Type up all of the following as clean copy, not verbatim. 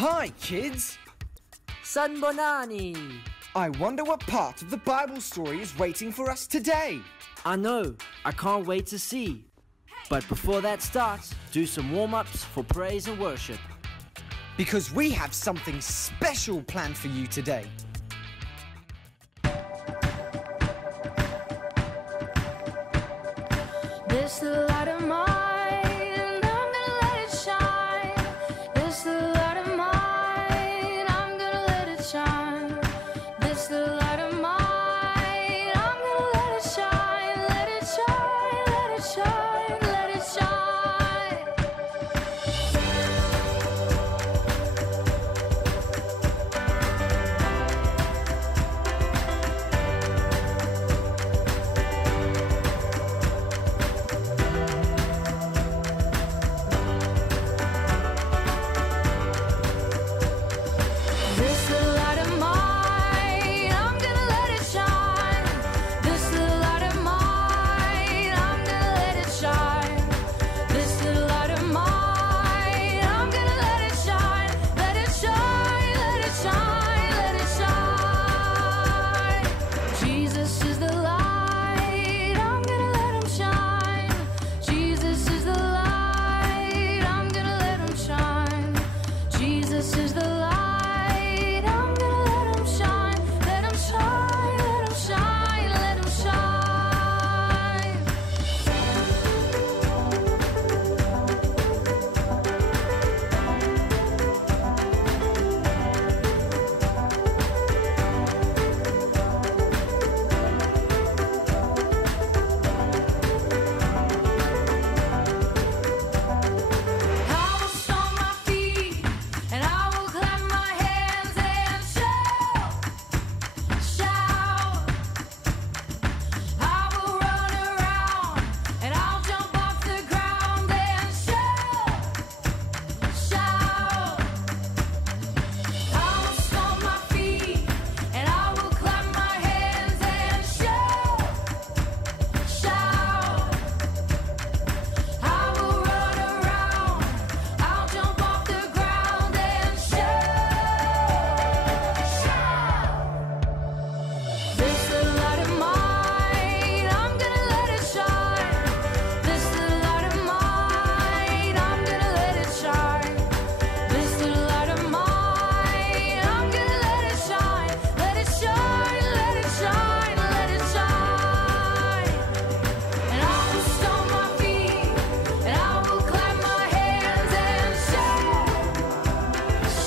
Hi, kids! San Bonani! I wonder what part of the Bible story is waiting for us today. I know, I can't wait to see. But before that starts, do some warm-ups for praise and worship. Because we have something special planned for you today. This little light of mine, I'm gonna let it shine. This little light of mine, I'm gonna let it shine. This little light of mine, I'm gonna let it shine. Let it shine, let it shine, let it shine. This little light of mine, I'm gonna let it shine. This little light of mine, I'm gonna let it shine. This little light of mine, I'm gonna let it shine. Let it shine, let it shine, let it shine. Jesus is the light, I'm gonna let him shine. Jesus is the light, I'm gonna let him shine. Jesus is the light. I'm gonna let him shine, let him shine, let him shine, let him shine. I will stomp my feet and I will clap my hands and shout, shout. I will run around and I'll jump off the ground and shout, shout. I will stomp my feet and I will clap my hands and shout, shout. I will run around, I'll jump off the ground and shout, shout. This little light of mine, I'm gonna let it shine. This little light of mine, I'm gonna let it shine. This little light of mine, I'm gonna let it shine. Let it shine, let it shine, let it shine. And I will stomp my feet and I will clap my hands and shout,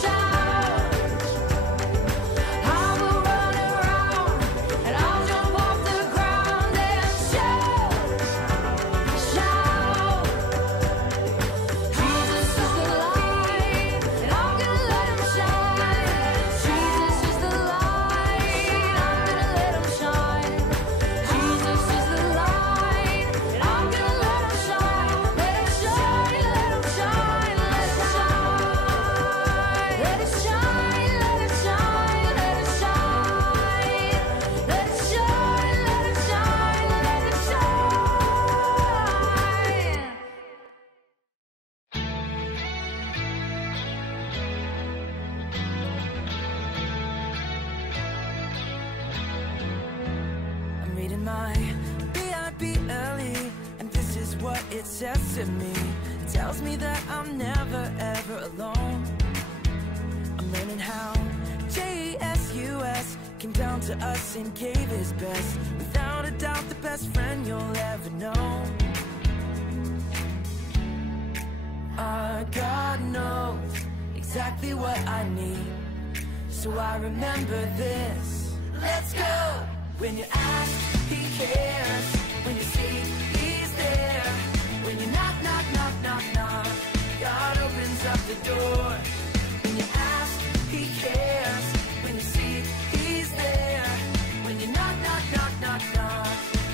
shout. I will run around and I'll jump off the ground and shout, shout. Jesus is the light and I'm gonna let him shine. Jesus is the light, I'm gonna let him shine. Jesus is the light and I'm gonna let him shine. Let it shine, let him shine, let it shine. Let it shine, let it shine, let it shine. Let it shine, let it shine, let it shine. I'm reading my B.I.B. early, and this is what it says to me. It tells me that I'm never ever alone. I'm learning how J.E.S.U.S. came down to us and gave his best. Without a doubt, the best friend you'll ever know. Our God knows exactly what I need, so I remember this. Let's go! When you ask, he cares. When you see, he's there. When you knock, knock, knock, knock, knock, God opens up the door. When you ask, he cares. When you see, he's there. When you knock, knock, knock, knock, knock,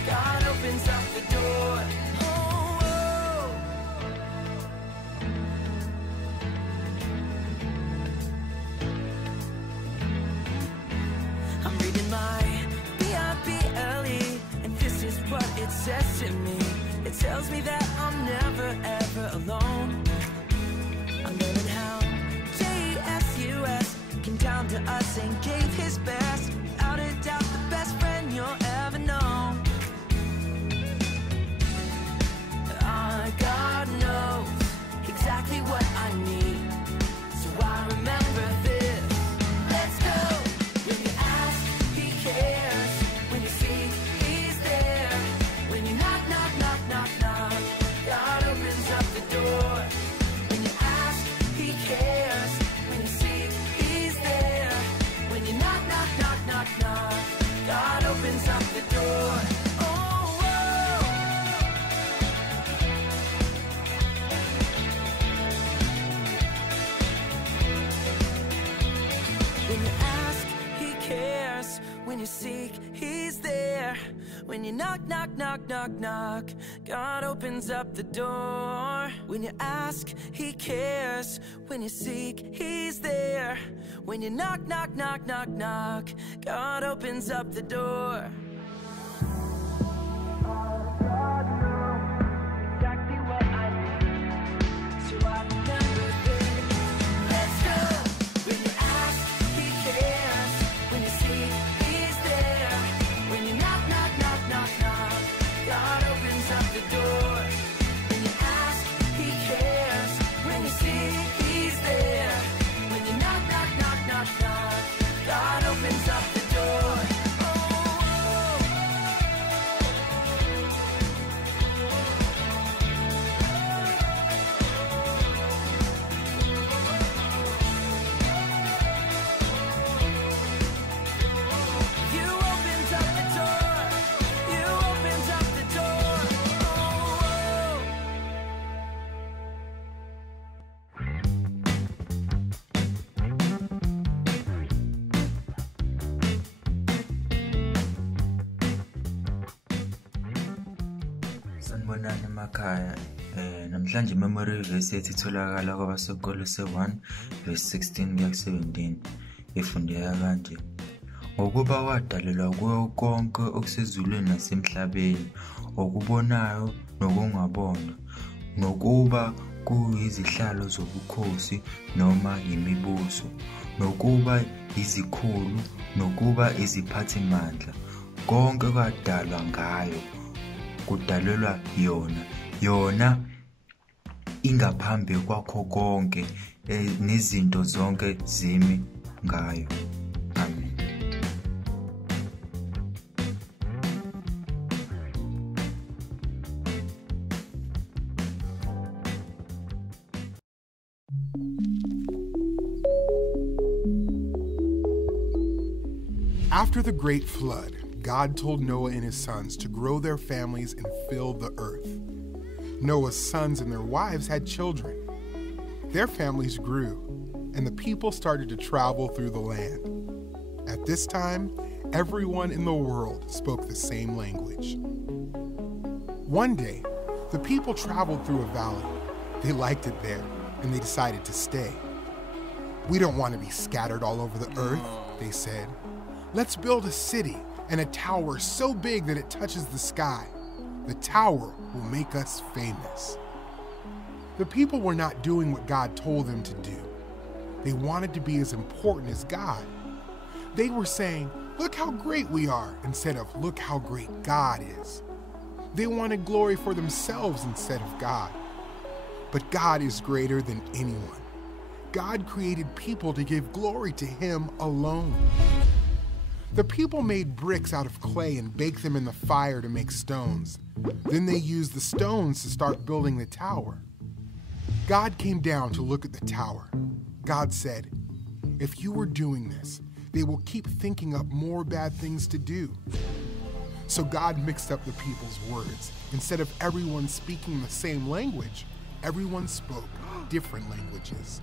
God opens up the door. Oh, oh. I'm reading my B.I.B. early, and this is what it says to me. It tells me that I'm never ever alone. I'm learning how J.E.S. down to us and gave his best. Without a doubt, the best friend you'll ever know. God knows exactly what I need, so I remember this. Let's go. When you ask, he cares. When you seek, he's there. When you knock, knock, knock, knock, knock, God opens up the door. When you ask, he cares. When you seek, he's there. When you knock, knock, knock, knock, knock, God opens up the door. When you ask, he cares. When you seek, he's there. When you knock, knock, knock, knock, knock, God opens up the door. When you ask, he cares. When you seek, he's there. When you knock, knock, knock, knock, knock, God opens up the door. God knows exactly what I need, so I remember this. Let's go. When you ask, he cares. When you seek, he's there. When you knock, knock, knock, knock, knock, God opens up the door. When you ask, he cares. When you seek, he's there. When you knock, knock, knock, knock, knock, God opens up the door. You opened up the door. You opened up the door. Sanibonani emakhaya. Namhlanje memory verse ethi itholakala kwabasekolo se1 verse 16 kuya ku17 efundeka kanje. Ngokuba wadalelwa kuwo konke okusezulwini nasemhlabeni, okubonayo nokungabona, nokuba kuyizihlalo zobukhosi noma imibuso, nokuba izikhulu nokuba iziphathimandla, konke kwadalwa ngayo, kudalelwa yona ingaphambi kwakho konke, nezinto zonke zimi ngayo. Amen. After the great flood, God told Noah and his sons to grow their families and fill the earth. Noah's sons and their wives had children. Their families grew, and the people started to travel through the land. At this time, everyone in the world spoke the same language. One day, the people traveled through a valley. They liked it there, and they decided to stay. "We don't want to be scattered all over the earth," they said. "Let's build a city and a tower so big that it touches the sky. The tower will make us famous." The people were not doing what God told them to do. They wanted to be as important as God. They were saying, "Look how great we are," instead of "Look how great God is." They wanted glory for themselves instead of God. But God is greater than anyone. God created people to give glory to Him alone. The people made bricks out of clay and baked them in the fire to make stones. Then they used the stones to start building the tower. God came down to look at the tower. God said, "If you were doing this, they will keep thinking up more bad things to do." So God mixed up the people's words. Instead of everyone speaking the same language, everyone spoke different languages.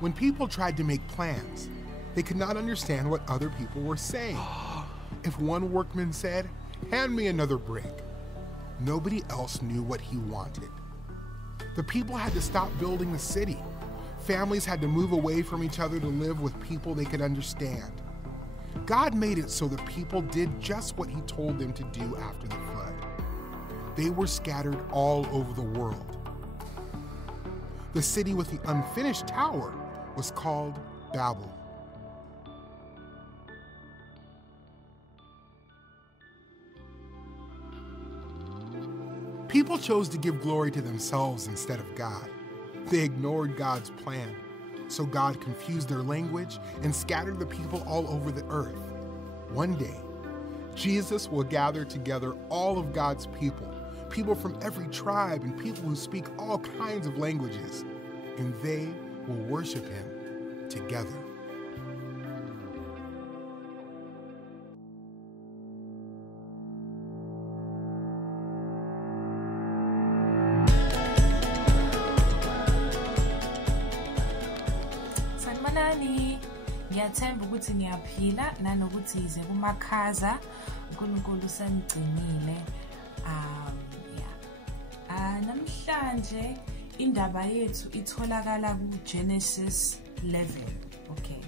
When people tried to make plans, they could not understand what other people were saying. If one workman said, "Hand me another brick," nobody else knew what he wanted. The people had to stop building the city. Families had to move away from each other to live with people they could understand. God made it so the people did just what He told them to do after the flood. They were scattered all over the world. The city with the unfinished tower was called Babel. People chose to give glory to themselves instead of God. They ignored God's plan. So God confused their language and scattered the people all over the earth. One day, Jesus will gather together all of God's people, people from every tribe and people who speak all kinds of languages, and they will worship him together. Sanibonani, ngiyathemba ukuthi niyaphila nanokuthi ize kumakhaza uNkulunkulu usanigcinile. Namhlanje indaba yethu itholakala kuGenesis 11. Okay.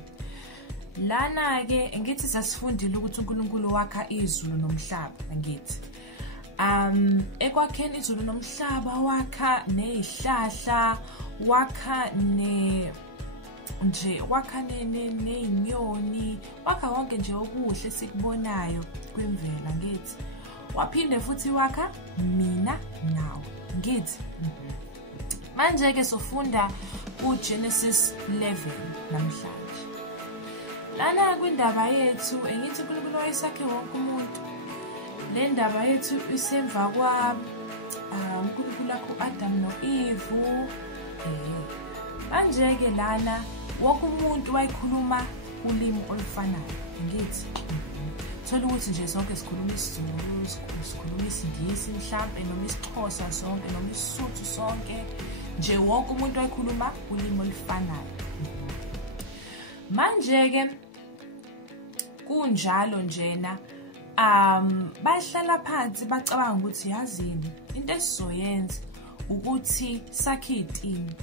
Lana ke ngithi sasifundile ukuthi uNkulunkulu wakha izulu nomhlaba, ngithi. Ekwakheni izulu nomhlaba wakha nezihlahla, wakha nezinyoni, wakha wonke nje okuhle sikubonayo kwimvela, ngithi. Waphinde futhi wakha mina nawe, ngithi. Manje ke sofunda kuGenesis 11 namhlanje. Lana kwindaba yethu engithi uNkulunkulu wayesakhe wonke umuntu. Le ndaba yethu isemva kwa uNkulunkulu uAdam noEve. Manje ke lana wonke umuntu wayikhuluma ulimi olufanayo, ngithi. Thola ukuthi nje sonke sikhuluma isiZulu, sikhuluma isiNgisi mhlambe noma isiXhosa sonke noma isiSuthu sonke, nje wonke umuntu wayikhuluma ulimi olufanayo. Manje ke kunjalo njena bahlala phansi bacabanga ukuthi yazini into esizoyenza ukuthi sakhe izitini.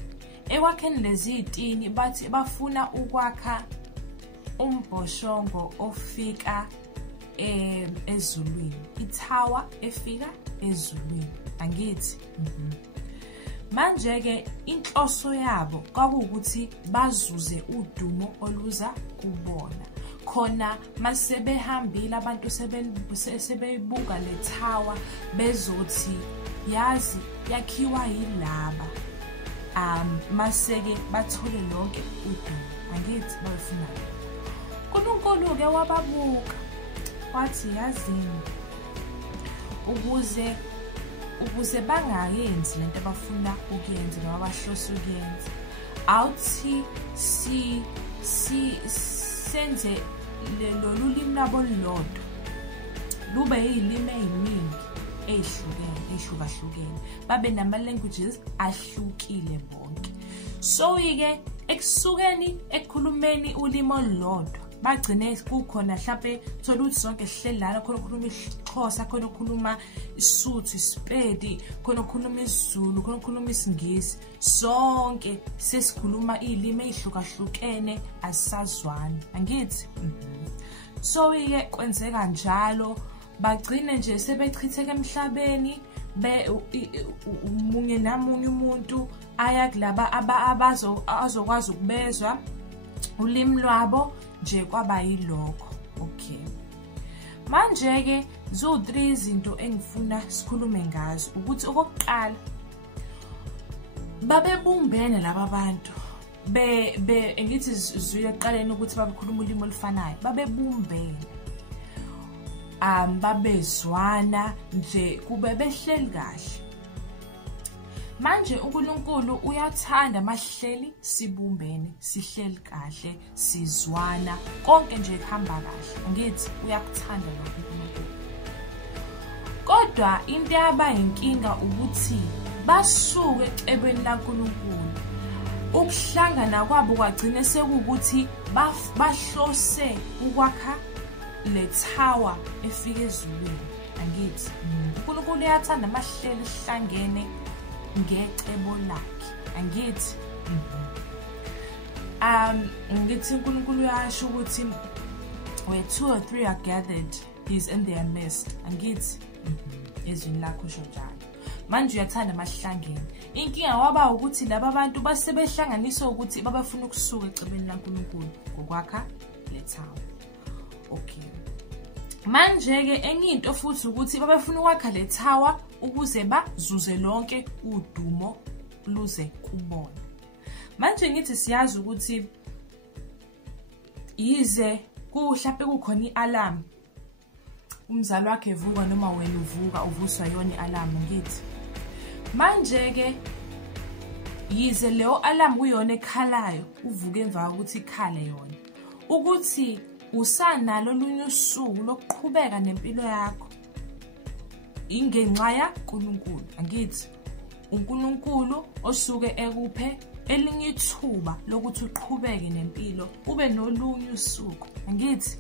Ekwakheni lezi izitini bathi bafuna ukwakha umbhoshongo ofika ezulwini, itower efika ezulwini, angithi. Manje ke inhloso yabo kwakuwukuthi bazuze udumo oluza kubona. Khona masebehambile abantu sebeyibuka le tower bezothi yazi yakhiwa yilaba. Maseke bathole lonke udumo, angithi bayifuna. uNkulunkulu ke wababuka wathi yazini ukuze bangayenzi lento abafuna ukuyenza noma bahlose ukuyenza, awuthi senze lolu limi labo lodwa lube yilimi eziningi ehlukahlukene, babe nama languages ahlukile bonke. So ke ekusukeni ekukhulumeni ulimi olulodwa bagcine kukhona mhlawumbe thola ukuthi sonke sihleli lana, khona ukhuluma isiXhosa, khona ukhuluma isiSuthu, iSpedi, khona ukhuluma isiZulu, khona ukhuluma isiNgisi, sonke sesikhuluma izilimi ezihlukahlukene asisazwani, angithi. So ke kwenzeka njalo bagcine nje sebechitheka emhlabeni, umunye namunye umuntu aya kulaba azokwazi ukubezwa ulimi lwabo nje kwaba yilokho. Okay. Manje ke zo3 izinto engifuna sikhulume ngazo ukuthi okokuqala babebumbene laba bantu ngithi zuye eqaleni ukuthi babekhuluma ulimi olufanayo, babebumbene. Babezwana nje kube behleli kahle. Manje uNkulunkulu uyathanda mahleli sibumbene, sihleli kahle, sizwana, konke nje kuhamba kahle. Ngithi uyakuthanda lokho uNkulunkulu. Kodwa into yaba inkinga ukuthi basuke ecebeni laNkulunkulu. Ukuhlangana kwabo kwagcina sekukuthi bahlose ukwakha le tower efika ezulwini, angithi. uNkulunkulu uyathanda mahleli sihlangene ngecebo lakhe, angithi. Ngithi uNkulunkulu uyasho ukuthi where 2 or 3 are gathered he's in their midst, angithi. Ezwini lakho usho njalo. Manje uyathanda masihlangene. Inkinga waba ukuthi laba bantu basebehlanganiswa ukuthi babafuna ukusuka ecebeni laNkulunkulu ngokwakha le tower. Okay. Manje ke enye into futhi ukuthi babefuna ukwakha le tower ukuze bazuze lonke udumo luze kubona. Manje ngithi siyazi ukuthi yize kuhlaphe kukhona i-alarm umzali wakhe evuka noma wena uvuka uvuswa yona i-alarm ngithi. Manje ke yize leyo alarm kuyona ekhalayo uvuke emva ukuthi ikhale yona. Ukuthi usanalo olunye usuku lokuqhubeka nempilo yakho ingenxa yaNkulunkulu. Angithi uNkulunkulu osuke ekuphe elinye ithuba lokuthi uqhubeke nempilo ube nolunye usuku. Angithi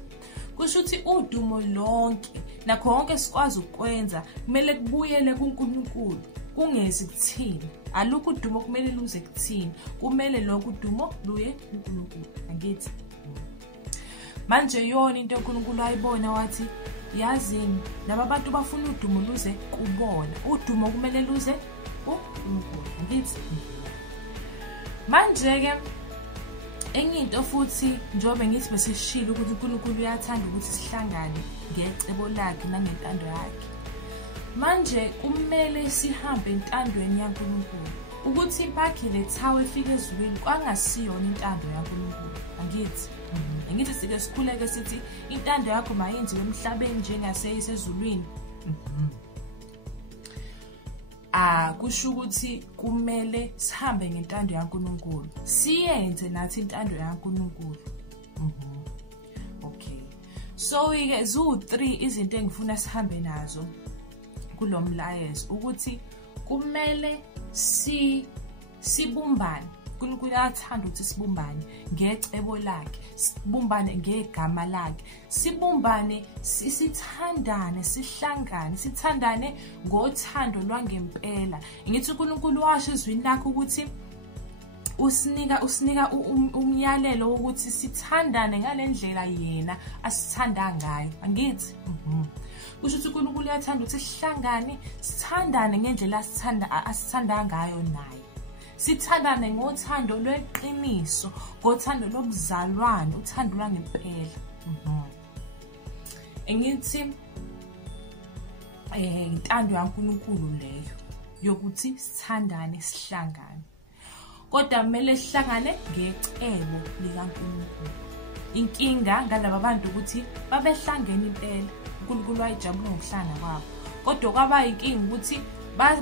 kusho ukuthi udumo lonke nakho konke sikwazi ukwenza kumele kubuyele kuNkulunkulu kungezi kuthini. Alukho udumo kumele luze kuthini, kumele lokho udumo luye kuNkulunkulu. Angithi manje yona into uNkulunkulu ayibona wathi yazini laba bantu bafuna udumo luze kubona, udumo kumele luze kuNkulunkulu. Angithi manje ke enye into futhi njobe ngithi besishilo ukuthi uNkulunkulu uyathanda ukuthi sihlangane ngecebo lakhe nangentando yakhe. Manje kumele sihambe entandweni yaNkulunkulu ukuthi bakhe lethawe efike ezulwini kwangasiyona intando yaNkulunkulu. Angithi ngithi sike sikhuleke sithi intando yakho mayenziwe emhlabeni njengaseyisezulwini. Kusho ukuthi kumele sihambe ngentando yaNkulunkulu siyenze nathi intando yaNkulunkulu. Okay, so ke zu-3 izinto engifuna sihambe nazo kulomlayezo ukuthi kumele sibumbane. uNkulunkulu uyathanda ukuthi sibumbane ngecebo lakhe, sibumbane ngegama lakhe, sibumbane sithandane, sihlangane, sithandane ngothando lwangempela. Ngithi uNkulunkulu washo ezwini lakhe ukuthi usinika umyalelo wokuthi sithandane ngalendlela yena asithanda ngayo. Angithi kusho ukuthi uNkulunkulu uyathanda ukuthi sihlangane, sithandane ngendlela asithanda ngayo naye. Sithandane ngothando lweqiniso, ngothando lokuzalwana, uthando lwangempela. Engithi intando yaNkulunkulu leyo yokuthi sithandane, sihlangane. Kodwa kumele sihlangane ngecebo likaNkulunkulu. Inkinga ngalaba bantu ukuthi babehlangene impela, uNkulunkulu wayijabula ngokuhlangana kwabo. Kodwa kwaba inkinga ukuthi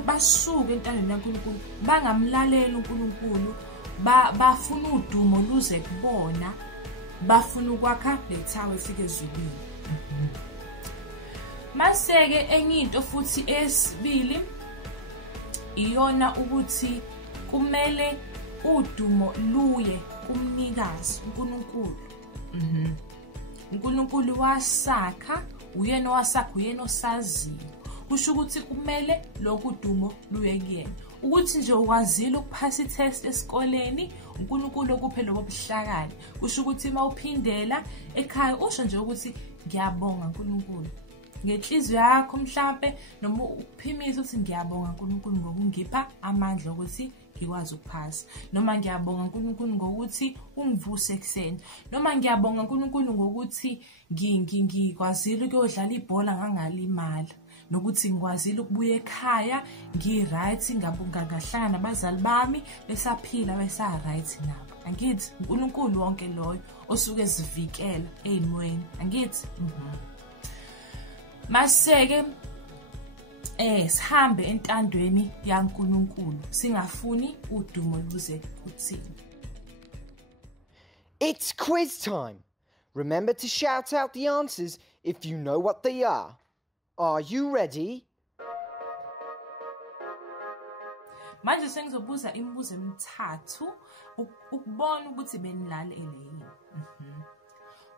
basuke entandweni yaNkulunkulu, bangamlaleli uNkulunkulu, bafuna udumo luze kubona, bafuna ukwakha lethawe efike ezulwini. Maseke enye into futhi esibili iyona ukuthi kumele udumo luye kumnikazi uNkulunkulu. uNkulunkulu wasakha, uyena wasakha, uyena osaziyo. Kusho ukuthi kumele lokhu udumo luye kuyena. Ukuthi nje ukwazile ukuphasa itest esikoleni, uNkulunkulu okuphe lobo buhlakani. Kusho ukuthi mawuphindela ekhaya usho nje ukuthi ngiyabonga uNkulunkulu. Ngenhliziyo yakho mhlambe noma ukuphimisa ukuthi ngiyabonga uNkulunkulu ngokungipha amandla ukuthi ngikwazi ukuphasa, noma ngiyabonga uNkulunkulu ngokuthi ungivuse ekseni, noma ngiyabonga uNkulunkulu ngokuthi ngikwazile ukuyodlala ibhola ngangalimala, nokuthi ngikwazile ukubuya ekhaya ngi-right, ngahlangana nabazali bami besaphila besa-right nabo. Angithi uNkulunkulu wonke loyo osuke ezivikela ey'mweni. Angithi maseke sihambe entandweni yaNkulunkulu, singafuni udumo luze kuthina. It's quiz time. Remember to shout out the answers if you know what they are. Are you ready? Manje sengizobuza imibuzo emithathu ukubona ukuthi benilalele yini.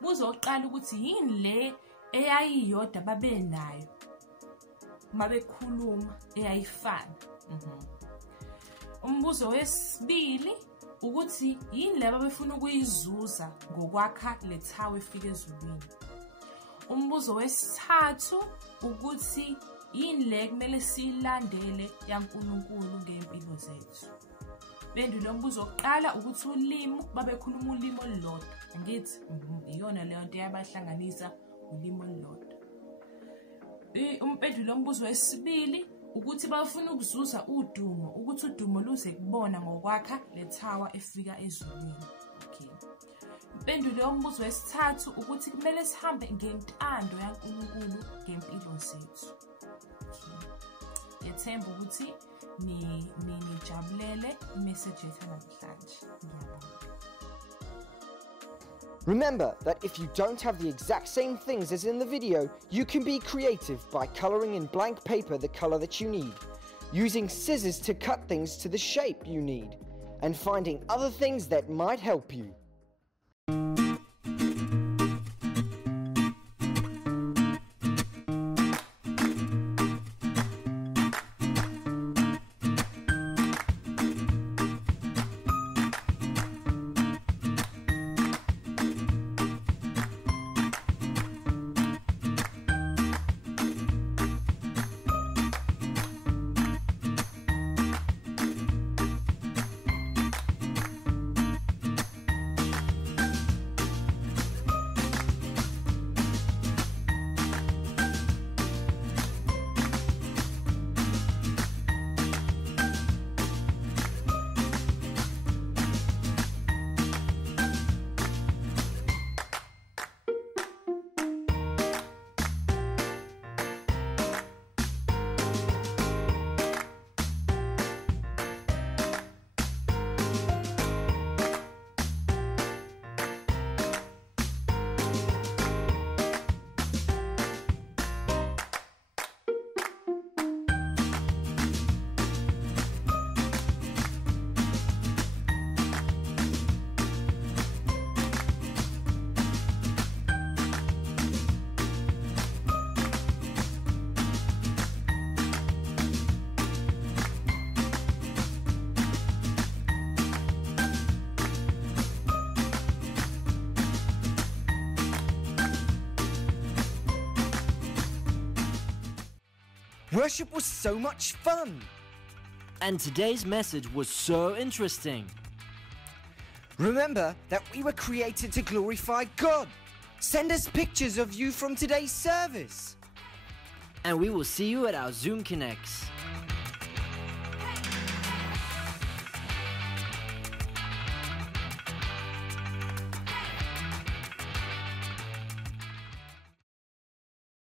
Buzo oqala ukuthi yini le eyayiyodwa babenayo mabekhuluma eyayifana. Umbuzo wesibili ukuthi yini laba befuna ukuyizuza ngokwakha lethawe efike ezulwini. Umbuzo wesithathu ukuthi yini le kumele silandele yaNkulunkulu ngempilo zethu. Bendulo umbuzo oqala ukuthi ulimi babekhuluma ulimi olulodwa. Angithi iyona leyo nto yabahlanganisa ulimi olulodwa. Umpendulo ombuzo wesibili ukuthi bafuna ukuzuza udumo ukuthi udumo luze kubona ngokwakha le tower efika ezulwini. Okay. Impendulo yombuzo wesithathu ukuthi kumele sihambe ngentando yaNkulunkulu ngempilo zethu. Ngethemba ukuthi nijabulele imessage yethu namhlanje. Ngiyabonga. Remember that if you don't have the exact same things as in the video, you can be creative by colouring in blank paper the colour that you need, using scissors to cut things to the shape you need, and finding other things that might help you. Worship was so much fun! And today's message was so interesting. Remember that we were created to glorify God. Send us pictures of you from today's service. And we will see you at our Zoom Connects.